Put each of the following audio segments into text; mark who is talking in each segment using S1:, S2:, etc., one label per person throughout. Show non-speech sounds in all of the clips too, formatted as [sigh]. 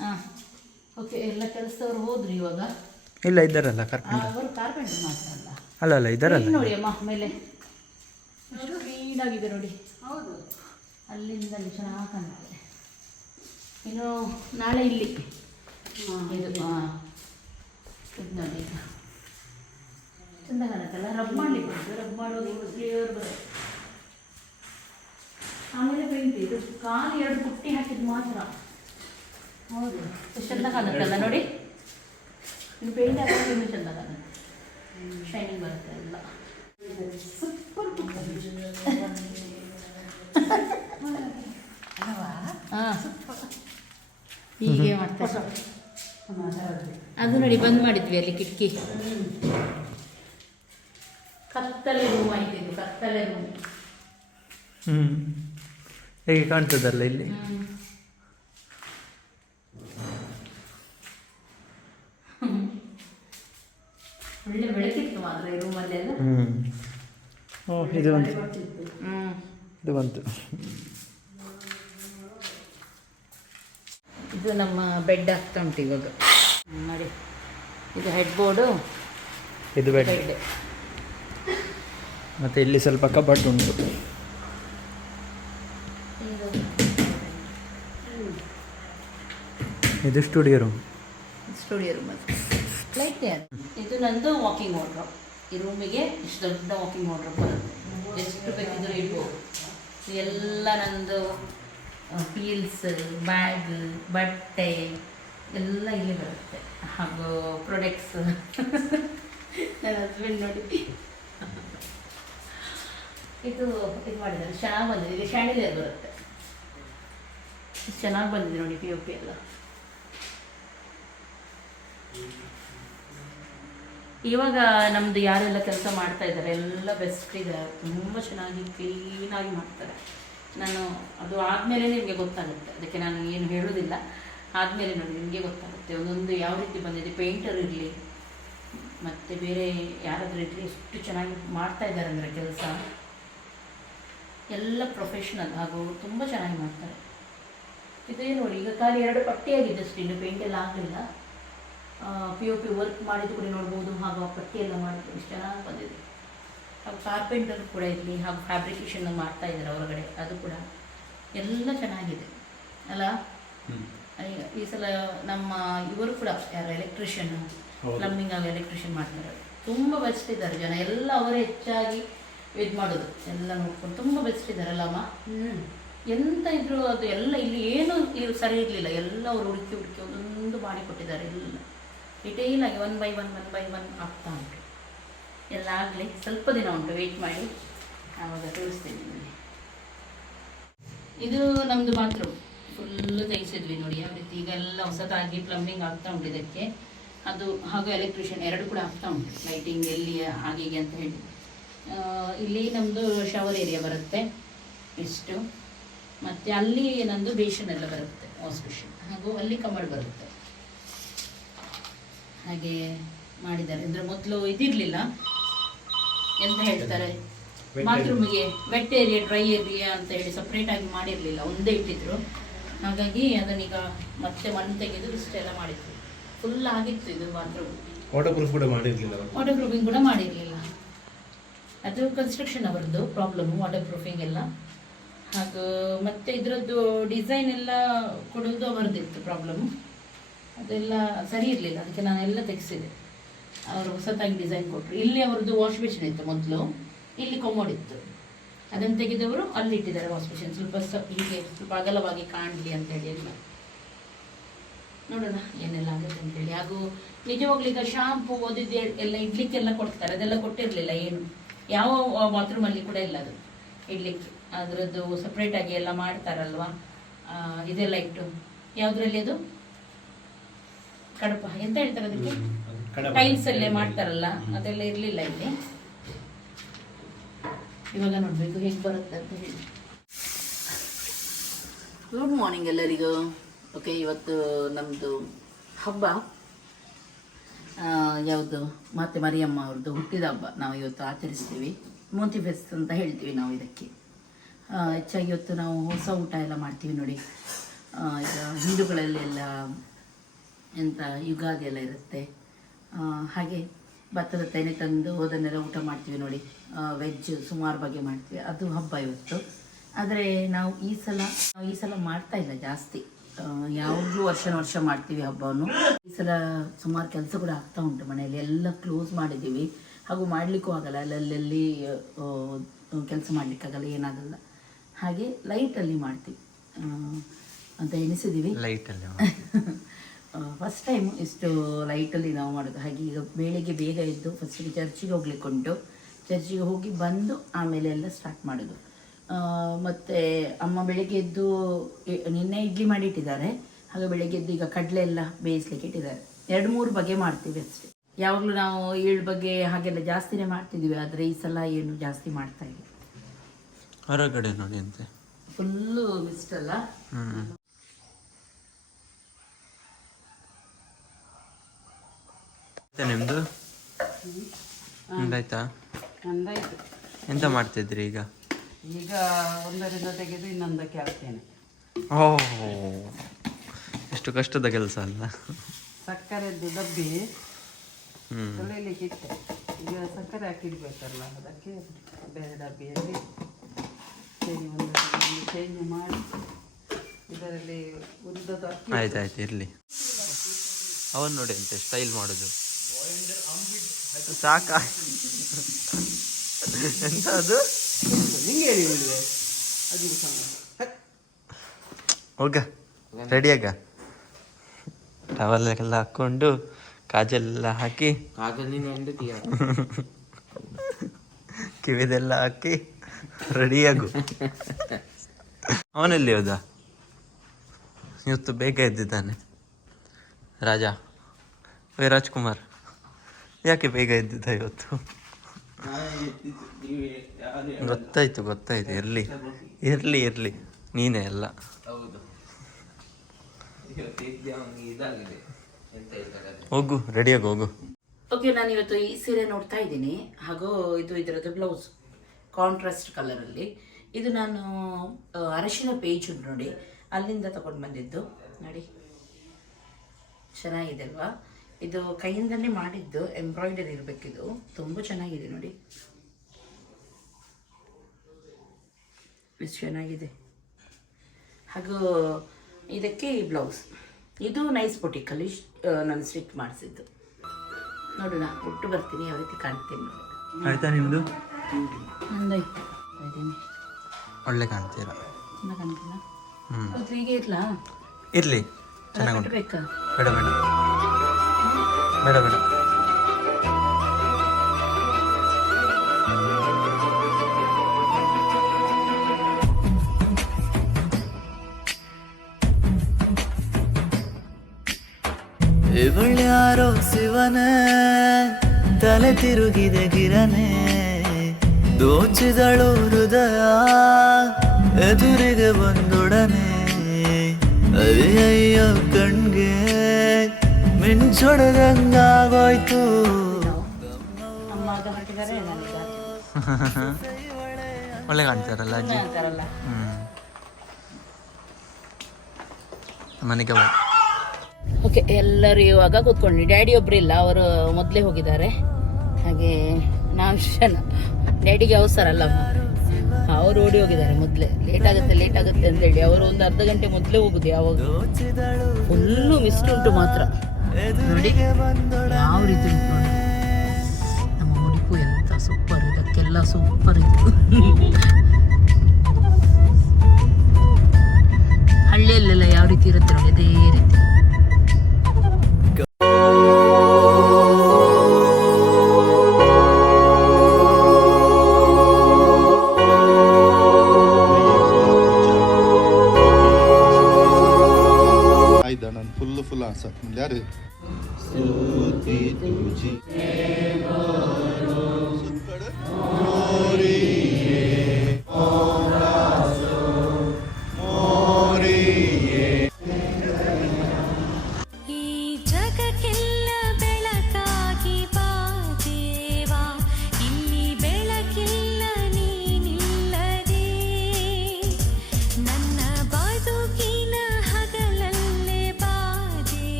S1: ಹಾಂ. ಓಕೆ ಎಲ್ಲ ಕೆಲಸದವ್ರು ಹೋದ್ರಿ ಇವಾಗ?
S2: ಇಲ್ಲ ಇದ್ದಾರಲ್ಲ ಕರ್ಕೊಂಡು
S1: ಅವರು ಕಾರ್ಪೆಂಟರ್ ಮಾತ್ರ ಅಲ್ಲ
S2: ಅಲ್ಲ ಇದ್ದಾರಲ್ಲ.
S1: ನೋಡಿ ಅಮ್ಮ ಮೇಲೆ ಕ್ಲೀನ್ ಆಗಿದೆ ನೋಡಿ.
S3: ಹೌದು.
S1: ಅಲ್ಲಿಂದ ಅಲ್ಲಿ ಚೆನ್ನಾಗಿ ಕಾಣ್ತದೆ ಇನ್ನು ನಾಳೆ ಇಲ್ಲಿ. ಇದು ಹಾಂ ಇದು ನೋಡಿ ಚಂದ ಕಾಣುತ್ತಲ್ಲ? ರಬ್ ಮಾಡಲಿಕ್ಕೆ ರಬ್ ಮಾಡೋದು ಕ್ಲಿಯರ್ ಬರುತ್ತೆ. ಆಮೇಲೆ ಪೇಂಟ್ ಇದು. ಕಾಲು ಎರಡು ಪುಟ್ಟಿ ಹಾಕಿದ್ದು ಮಾತ್ರ. ಹೌದು. ಎಷ್ಟು ಚಂದ ಕಾಣುತ್ತಲ್ಲ ನೋಡಿ. ಇನ್ನು ಪೇಂಟ್ ಹಾಕಿದ್ರೆ ಇನ್ನೂ ಚಂದ ಕಾಣುತ್ತೆ. ಶೈನಿಂಗ್ ಬರುತ್ತೆ ಎಲ್ಲ. ಸೂಪರ್ ಹೀಗೆ ಮಾಡ್ತಾರೆ ಅದು ನೋಡಿ ಬಂದ್ ಮಾಡಿದ್ವಿ ಅಲ್ಲಿ ಕಿಟಕಿ. ಕತ್ತಲೆ ರೂಮ್ ಆಯ್ತು ಇದು ಕತ್ತಲೆ ರೂಮ್
S2: ಹ್ಞೂ ಹೇಗೆ ಕಾಣ್ತದಲ್ಲ ಇಲ್ಲಿ?
S1: ಒಳ್ಳೆ ಬೆಳಕಿತ್ತು ಮಾತ್ರ ಈ ರೂಮಲ್ಲೆಲ್ಲ
S2: ಹ್ಞೂ ಓ ಇದು ಬಂತು
S1: ಹ್ಮ್.
S2: ಇದು ಬಂತು
S1: ಇದು ನಮ್ಮ ಬೆಡ್ ಆಗ್ತಾ ಉಂಟು ಇವಾಗ. ನೋಡಿ. ಇದು ಹೆಡ್ ಬೋರ್ಡು
S2: ಇದು ಬೆಡ್
S1: ಬೆಡ್
S2: ಮತ್ತು ಇಲ್ಲಿ ಸ್ವಲ್ಪ ಕಬಡ್ ಉಂಟು. ಇದು ಸ್ಟುಡಿಯೋ ರೂಮ್
S1: ಸ್ಟುಡಿಯೋ ರೂಮ್ ಅದು. ಲೈಟ್ ಇದು ನಂದು ವಾಕಿಂಗ್ ವಾರ್ಡ್ರೋಬ್ ಈ ರೂಮಿಗೆ ಇಷ್ಟು ದೊಡ್ಡ ವಾಕಿಂಗ್ ವಾರ್ಡ್ರೋಬ್ ಬರುತ್ತೆ. ಎಷ್ಟು ಬೇಕಿದ್ರು ಇಡ್ಬೋದು. ಎಲ್ಲ ನಂದು ಪೀಲ್ಸ್ ಬ್ಯಾಗ್ ಬಟ್ಟೆ ಎಲ್ಲ ಇಲ್ಲಿ ಬರುತ್ತೆ. ಹಾಗೂ ಪ್ರೊಡಕ್ಟ್ಸ್ ನನ್ನ ಹಸ್ಬೆಂಡ್ ನೋಡಿ. ಇದು ಇದು ಮಾಡಿದ್ದಾರೆ. ಚೆನ್ನಾಗಿ ಬಂದಿದೆ. ಇದು ಶಾಂಡಿಲಿಯರ್ ಬರುತ್ತೆ. ಚೆನ್ನಾಗಿ ಬಂದಿದೆ ನೋಡಿ ಪಿ ಒ ಪಿ ಎಲ್ಲ. ಇವಾಗ ನಮ್ದು ಯಾರೆಲ್ಲ ಕೆಲಸ ಮಾಡ್ತಾ ಇದ್ದಾರೆ, ಎಲ್ಲ ಬೆಸ್ಟ್ ಇದೆ ತುಂಬ ಚೆನ್ನಾಗಿ ಕ್ಲೀನಾಗಿ ಮಾಡ್ತಾರೆ. ನಾನು ಅದು ಆದಮೇಲೆ ನಿಮಗೆ ಗೊತ್ತಾಗುತ್ತೆ. ಅದಕ್ಕೆ ನಾನು ಏನು ಹೇಳೋದಿಲ್ಲ. ಆದಮೇಲೆ ನೋಡಿ, ನಿಮಗೆ ಗೊತ್ತಾಗುತ್ತೆ. ಒಂದೊಂದು ಯಾವ ರೀತಿ ಬಂದಿದೆ. ಪೇಂಟರ್ ಇರಲಿ, ಮತ್ತು ಬೇರೆ ಯಾರಾದರೂ ಇರಲಿ, ಎಷ್ಟು ಚೆನ್ನಾಗಿ ಮಾಡ್ತಾ ಇದ್ದಾರೆ ಅಂದರೆ ಕೆಲಸ. ಎಲ್ಲ ಪ್ರೊಫೆಷ್ನಲ್ ಹಾಗೂ ತುಂಬ ಚೆನ್ನಾಗಿ ಮಾಡ್ತಾರೆ. ಇದೇ ನೋಡಿ, ಈಗ ಖಾಲಿ ಎರಡು ಪಟ್ಟಿಯಾಗಿದೆ ಅಷ್ಟು, ಇನ್ನು ಪೇಂಟ್ ಎಲ್ಲ ಆಗಲಿಲ್ಲ. ಪಿ ಒ ಪಿ ವರ್ಕ್ ಮಾಡಿದ್ದು ಕೂಡ ನೋಡ್ಬೋದು ಹಾಗೂ ಆ ಪಟ್ಟಿಯೆಲ್ಲ ಮಾಡಿದ್ರು ಇಷ್ಟು ಚೆನ್ನಾಗಿ ಬಂದಿದೆ. ಹಾಗೂ ಕಾರ್ಪೆಂಟರ್ ಕೂಡ ಇರಲಿ ಹಾಗೂ ಫ್ಯಾಬ್ರಿಕೇಷನ್ ಮಾಡ್ತಾ ಇದ್ದಾರೆ ಹೊರಗಡೆ ಅದು ಕೂಡ ಎಲ್ಲ ಚೆನ್ನಾಗಿದೆ. ಅಲ್ಲ? ಈ ಸಲ ನಮ್ಮ ಇವರು ಕೂಡ ಯಾರು ಎಲೆಕ್ಟ್ರಿಷಿಯನ್ ಪ್ಲಂಬಿಂಗ್ ಆಗಿ ಎಲೆಕ್ಟ್ರಿಷಿಯನ್ ಮಾಡ್ತಾರೆ. ತುಂಬ ಬೆಸ್ಟ್ ಇದ್ದಾರೆ ಜನ ಎಲ್ಲ ಅವರೇ ಹೆಚ್ಚಾಗಿ ಇದು ಮಾಡೋದು. ಎಲ್ಲ ನೋಡ್ಕೊಂಡು ತುಂಬ ಬೆಸ್ಟ್ ಇದ್ದಾರಲ್ಲ ಅಮ್ಮ
S3: ಹ್ಮ್.
S1: ಎಂತ ಇದ್ರು ಅದು ಎಲ್ಲ ಇಲ್ಲಿ ಏನು ಸರಿ ಇರಲಿಲ್ಲ ಎಲ್ಲ ಅವರು ಹುಡುಕಿ ಹುಡುಕಿ ಒಂದೊಂದು ಮಾಡಿ ಕೊಟ್ಟಿದ್ದಾರೆ ಎಲ್ಲ. ಡಿಟೇಲ್ ಆಗಿ one by one one by one ಆಗ್ತಾ ಉಂಟು. ಎಲ್ಲ ಆಗಲಿ, ಸ್ವಲ್ಪ ದಿನ ಉಂಟು ವೆಯ್ಟ್ ಮಾಡಿ. ಆವಾಗ ತೋರಿಸ್ತೀನಿ ನಿಮಗೆ. ಇದು ನಮ್ಮದು ಬಾತ್ರೂಮ್ ಫುಲ್ಲು ತೆಗೆಸಿದ್ವಿ ನೋಡಿ, ಯಾವ ರೀತಿ ಈಗೆಲ್ಲ ಹೊಸದಾಗಿ ಪ್ಲಂಬಿಂಗ್ ಆಗ್ತಾ ಉಂಟು ಇದಕ್ಕೆ. ಅದು ಹಾಗೂ ಎಲೆಕ್ಟ್ರಿಷಿಯನ್ ಎರಡು ಕೂಡ ಆಗ್ತಾ ಉಂಟು ಲೈಟಿಂಗ್ ಎಲ್ಲಿ, ಹಾಗೆ ಅಂತ ಹೇಳಿ. ಇಲ್ಲಿ ನಮ್ಮದು ಶವರ್ ಏರಿಯಾ ಬರುತ್ತೆ ಇಷ್ಟು ಮತ್ತು ಅಲ್ಲಿ ನಂದು ಬೇಷನ್ ಎಲ್ಲ ಬರುತ್ತೆ ವಾಶ್ ಬೇಷನ್ ಹಾಗೂ ಅಲ್ಲಿ ಕಮರ್ ಬರುತ್ತೆ. ಹಾಗೆ ಮಾಡಿದ್ದಾರೆ. ಅಂದರೆ ಮೊದಲು ಇದಿರಲಿಲ್ಲ. ಎಂತ ಹೇಳ್ತಾರೆ? ಬಾತ್ರೂಮ್ಗೆ ವೆಟ್ ಏರಿಯಾ ಡ್ರೈ ಏರಿಯಾ ಅಂತ ಹೇಳಿ ಸಪ್ರೇಟ್ ಆಗಿ ಮಾಡಿರಲಿಲ್ಲ. ಒಂದೇ ಇಟ್ಟಿದ್ರು. ಹಾಗಾಗಿ ಅದನ್ನೀಗ ಮತ್ತೆ ಮಣ್ಣು ತೆಗೆದು ಇಷ್ಟೆಲ್ಲ ಮಾಡಿದ್ರು. ಫುಲ್ ಆಗಿತ್ತು ಇದು ಬಾತ್ರೂಮ್.
S4: ವಾಟರ್ ಪ್ರೂಫ್ ಕೂಡ ಮಾಡಿರಲಿಲ್ಲ
S1: ವಾಟರ್ ಪ್ರೂಫಿಂಗ್ ಕೂಡ ಮಾಡಿರಲಿಲ್ಲ. ಅದು ಕನ್ಸ್ಟ್ರಕ್ಷನ್ ಅವರದ್ದು ಪ್ರಾಬ್ಲಮ್ ವಾಟರ್ ಪ್ರೂಫಿಂಗ್ ಎಲ್ಲ. ಹಾಗೂ ಮತ್ತೆ ಇದರದ್ದು ಡಿಸೈನ್ ಎಲ್ಲ ಕೊಡೋದು ಅವರದ್ದಿತ್ತು ಪ್ರಾಬ್ಲಮ್ ಅದೆಲ್ಲ ಸರಿ ಇರಲಿಲ್ಲ, ಅದಕ್ಕೆ ನಾನು ಎಲ್ಲ ತೆಗೆಸಿದೆ. ಅವರು ಹೊಸತಾಗಿ ಡಿಸೈನ್ ಕೊಟ್ಟರು ಇಲ್ಲಿ ಅವರದ್ದು ವಾಷ್ ಮೆಷಿನ್ ಇತ್ತು ಮೊದಲು. ಇಲ್ಲಿ ಕೊಮೋಡ್ ಇತ್ತು. ಅದನ್ನು ತೆಗೆದವರು ಅಲ್ಲಿ ಇಟ್ಟಿದ್ದಾರೆ ವಾಶ್ ಮೆಷಿನ್ ಸ್ವಲ್ಪ ಹೀಗೆ ಸ್ವಲ್ಪ ಅಗಲವಾಗಿ ಕಾಣಲಿ ಅಂತ ಹೇಳಿ ಎಲ್ಲ. ನೋಡೋಣ ಏನೆಲ್ಲ ಆಗುತ್ತೆ ಅಂತೇಳಿ ಹಾಗೂ ನಿಜವಾಗ್ಲೂ ಈಗ ಶಾಂಪು ಓದಿದ್ದು ಎಲ್ಲ ಇಡ್ಲಿಕ್ಕೆಲ್ಲ ಕೊಡ್ತಾರೆ. ಅದೆಲ್ಲ ಕೊಟ್ಟಿರಲಿಲ್ಲ ಏನು. ಯಾವ ಬಾತ್ರೂಮಲ್ಲಿ ಕೂಡ ಇಲ್ಲ ಅದು ಇಡ್ಲಿಕ್ಕೆ. ಅದರದ್ದು ಸಪ್ರೇಟಾಗಿ ಎಲ್ಲ ಮಾಡ್ತಾರಲ್ವಾ? ಇದೆಲ್ಲ ಇಟ್ಟು. ಯಾವುದ್ರಲ್ಲಿ ಅದು? ಕಡಪ ಎಂತ ಹೇಳ್ತಾರೆ ಅದಕ್ಕೆ? ಟೈಲ್ಸ್ ಅಲ್ಲೇ ಮಾಡ್ತಾರಲ್ಲ ಅದೆಲ್ಲ ಇರಲಿಲ್ಲ ಇಲ್ಲಿ. ಇವಾಗ ನೋಡಬೇಕು ಹೇಗೆ ಬರುತ್ತೆ ಅಂತ ಹೇಳಿ. ಗುಡ್ ಮಾರ್ನಿಂಗ್ ಎಲ್ಲರಿಗೂ. ಓಕೆ ಇವತ್ತು ನಮ್ಮದು ಹಬ್ಬ. ಆ, ಯಾವುದು? ಮಾತೆ ಮರಿಯಮ್ಮ ಅವ್ರದ್ದು ಹುಟ್ಟಿದ ಹಬ್ಬ ನಾವು ಇವತ್ತು ಆಚರಿಸ್ತೀವಿ. ಮೋತಿ ಫೆಸ್ಟ್ ಅಂತ ಹೇಳ್ತೀವಿ ನಾವು ಇದಕ್ಕೆ. ಹೆಚ್ಚಾಗಿ ಇವತ್ತು ನಾವು ಹೊಸ ಊಟ ಎಲ್ಲ ಮಾಡ್ತೀವಿ ನೋಡಿ. ಈಗ ಹಿಂದೂಗಳಲ್ಲೆಲ್ಲ ಎಂಥ ಯುಗಾದಿ ಎಲ್ಲ ಇರುತ್ತೆ. ಹಾಗೆ ಭತ್ತದ ತೆನೆ ತಂದು ಅದನ್ನೆಲ್ಲ ಊಟ ಮಾಡ್ತೀವಿ ನೋಡಿ. ವೆಜ್ ಸುಮಾರು ಬಗೆ ಮಾಡ್ತೀವಿ. ಅದು ಹಬ್ಬ ಇವತ್ತು. ಆದರೆ ನಾವು ಈ ಸಲ ಈ ಸಲ ಮಾಡ್ತಾ ಇಲ್ಲ ಜಾಸ್ತಿ. ಯಾವಾಗಲೂ ವರ್ಷ ವರ್ಷ ಮಾಡ್ತೀವಿ ಹಬ್ಬವನ್ನು. ಈ ಸಲ ಸುಮಾರು ಕೆಲಸ ಕೂಡ ಆಗ್ತಾ ಉಂಟು ಮನೆಯಲ್ಲಿ. ಎಲ್ಲ ಕ್ಲೋಸ್ ಮಾಡಿದ್ದೀವಿ. ಹಾಗೂ ಮಾಡಲಿಕ್ಕೂ ಆಗಲ್ಲ. ಅಲ್ಲಲ್ಲಿ ಕೆಲಸ ಮಾಡಲಿಕ್ಕಾಗಲ್ಲ ಏನಾಗಲ್ಲ. ಹಾಗೆ ಲೈಟಲ್ಲಿ ಮಾಡ್ತೀವಿ. ಅಂತ ಎನಿಸಿದ್ದೀವಿ
S2: ಲೈಟಲ್ಲಿ [laughs]
S1: ಫಸ್ಟ್ ಟೈಮ್ ಇಷ್ಟು ಲೈಟಲ್ಲಿ ನಾವು ಮಾಡೋದು. ಹಾಗೆ ಈಗ ಬೆಳಿಗ್ಗೆ ಬೇಗ ಎದ್ದು ಫಸ್ಟಿಗೆ ಚರ್ಚಿಗೆ ಹೋಗ್ಲಿಕ್ಕೆ ಉಂಟು. ಚರ್ಚಿಗೆ ಹೋಗಿ ಬಂದು ಆಮೇಲೆ ಎಲ್ಲ ಸ್ಟಾರ್ಟ್ ಮಾಡೋದು. ಮತ್ತು ಮತ್ತೆ ಅಮ್ಮ ಬೆಳಿಗ್ಗೆ ಎದ್ದು ನಿನ್ನೆ ಇಡ್ಲಿ ಮಾಡಿಟ್ಟಿದ್ದಾರೆ. ಹಾಗೆ ಬೆಳಿಗ್ಗೆ ಎದ್ದು ಈಗ ಕಡಲೆ ಎಲ್ಲ ಬೇಯಿಸ್ಲಿಕ್ಕೆ ಇಟ್ಟಿದ್ದಾರೆ. ಎರಡು ಮೂರು ಬಗೆ ಮಾಡ್ತೀವಿ ಅಷ್ಟೇ. ಯಾವಾಗಲೂ ನಾವು ಏಳು ಬಗ್ಗೆ ಹಾಗೆಲ್ಲ ಜಾಸ್ತಿನೇ ಮಾಡ್ತಿದ್ವಿ ಆದರೆ ಈ ಸಲ ಏನು ಜಾಸ್ತಿ ಮಾಡ್ತಾ ಇಲ್ಲ.
S2: ಹೊರಗಡೆ ನೋಡಿ ಅಂತೆ
S1: ಫುಲ್ಲು ಮಿಸ್ಟ್ ಅಲ್ಲ
S2: ನಿಮ್ದು? ನಿಮ್ದಾಯ್ತಾ
S3: ನಂದಾಯ್ತು
S2: ಎಂತ ಮಾಡ್ತಿದ್ರಿ ಈಗ?
S3: ಈಗ ಒಂದರಿಂದ ತೆಗೆದು ಇನ್ನೊಂದಕ್ಕೆ ಹಾಕ್ತೇನೆ.
S2: ಓ ಎಷ್ಟು ಕಷ್ಟದ ಕೆಲಸ ಅಲ್ಲ.
S3: ಸಕ್ಕರೆದ್ದು ಡಬ್ಬಿ.
S2: ಹ್ಮ್.
S3: ತೊಳೆಯಲಿಕ್ಕೆ ಇಟ್ಟೆ. ಈಗ ಸಕ್ಕರೆ ಹಾಕಿಡ್ಬೇಕಲ್ಲ ಅದಕ್ಕೆ ಬೇರೆ ಡಬ್ಬಿಯಲ್ಲಿ ಚೇಂಜ್ ಒಂದು ಚೇಂಜ್ ಮಾಡಿ ಇದರಲ್ಲಿ ಉದ್ದದ ಅಕ್ಕಿ
S2: ಆಯ್ತಾಯ್ತು ಇರ್ಲಿ. ಅವನ್ ನೋಡಿ ಅಂತೆ ಸ್ಟೈಲ್ ಮಾಡುದು. ಸಾಕ? ಎಂತ ಅದು
S3: ನಿಂಗೆ
S2: ಹೋಗ. ರೆಡಿಯಾಗ ಟವಲ್ ಎಲ್ಲ ಹಾಕೊಂಡು ಕಾಜೆಲ್ಲ ಹಾಕಿ. [laughs] ಕಿವಿದೆಲ್ಲ ಹಾಕಿ. ರೆಡಿಯಾಗು ಅವನಲ್ಲಿ ಹೋದ? ಇವತ್ತು ಬೇಗ ಎದ್ದಿದ್ದಾನೆ. ರಾಜ. ವೈ ರಾಜ್ಕುಮಾರ್. ಯಾಕೆ ಬೇಗ ಎದ್ದಿದ್ದ ಇವತ್ತು? ಗೊತ್ತಾಯ್ತು ಗೊತ್ತಾಯ್ತು. ಇರಲಿ ಇರ್ಲಿ ಇರ್ಲಿ ನೀನೇ ಎಲ್ಲ ಹೋಗು ರೆಡಿಯಾಗಿ ಹೋಗು.
S1: ಓಕೆ ನಾನು ಇವತ್ತು ಈ ಸೀರೆ ನೋಡ್ತಾ ಇದ್ದೀನಿ. ಹಾಗೂ ಇದು ಇದರದ್ದು ಬ್ಲೌಸ್ ಕಾಂಟ್ರಾಸ್ಟ್ ಕಲರಲ್ಲಿ ಇದು ನಾನು ಅರಶಿನ ಪೇಜ್ ಉಂಟು ನೋಡಿ. ಅಲ್ಲಿಂದ ತಗೊಂಡು ಬಂದಿದ್ದು. ನೋಡಿ. ಚೆನ್ನಾಗಿದೆ ಅಲ್ವಾ? ಇದು ಕೈಯಿಂದಲೇ ಮಾಡಿದ್ದು ಎಂಬ್ರಾಯ್ಡರಿ ಇರಬೇಕಿದು ತುಂಬ ಚೆನ್ನಾಗಿದೆ ನೋಡಿ. ಎಷ್ಟು ಚೆನ್ನಾಗಿದೆ. ಹಾಗೂ ಇದಕ್ಕೆ ಈ ಬ್ಲೌಸ್ ಇದು ನೈಸ್ ಬೊಟಿಕಲ್ಲಿ ನಾನು ಸ್ಟಿಚ್ ಮಾಡಿಸಿದ್ದು. ನೋಡೋಣ ಒಟ್ಟು ಬರ್ತೀನಿ ಯಾವ ರೀತಿ ಕಾಣ್ತೀನಿ ನೋಡಿ.
S2: ಆಯ್ತಾ ನಿಮ್ದು?
S1: ನಂದಾಯ್ತು.
S2: ಒಳ್ಳೆ ಕಾಣ್ತೀರ?
S1: ಇರ್ಲಾ?
S2: ಬೇಡ ಬೇಡ. ಬೇಡ ಬೇಡ
S5: ಇವಳ್ಯಾರೋ ಶಿವನೇ? ತಲೆ ತಿರುಗಿದೆ ಗಿರನೆ ದೋಚಿದಳು ಹೃದಯ ಎದುರಿಗೆ ಬಂದೊಡನೆ. ಅಯ್ಯಯ್ಯೋ ಕಣ್ಗೆ. ಮಿಂಚೊಡೆದಂಗಾಗೋಯ್ತು [laughs]
S2: ಒಳ್ಳೆ ಕಾಣ್ತಾರಲ್ಲ ಅಜ್ಜಿ? ಮನೆಗೆ
S1: ಓಕೆ ಎಲ್ಲರೂ ಇವಾಗ ಕೂತ್ಕೊಂಡು ಡ್ಯಾಡಿ ಒಬ್ರು ಇಲ್ಲ ಅವರು ಮೊದಲೇ ಹೋಗಿದ್ದಾರೆ. ಹಾಗೆ ನಾವು ಜನ ಡ್ಯಾಡಿಗೆ ಅವಸರ ಅಲ್ಲ ಅವರು ಓಡಿ ಹೋಗಿದ್ದಾರೆ ಮೊದಲೇ. ಲೇಟ್ ಆಗುತ್ತೆ ಲೇಟ್ ಆಗುತ್ತೆ ಅಂತೇಳಿ ಅವರು ಒಂದು ಅರ್ಧ ಗಂಟೆ ಮೊದಲೇ ಹೋಗುದು ಯಾವಾಗ? ಫುಲ್ಲು ಮಿಸ್ಟ್ ಉಂಟು ಮಾತ್ರ. ನೋಡಿ, ಯಾವ ರೀತಿ ನೋಡಿ. ನಮ್ಮ ಉಡುಪು ಎಂತ ಸೂಪರ್ ಇದಕ್ಕೆಲ್ಲ ಸೂಪರ್ ಇತ್ತು. ಹಳ್ಳಿಯಲ್ಲೆಲ್ಲ ಯಾವ ರೀತಿ ಇರುತ್ತೆ ನೋಡಿ, ಅದೇ ರೀತಿ.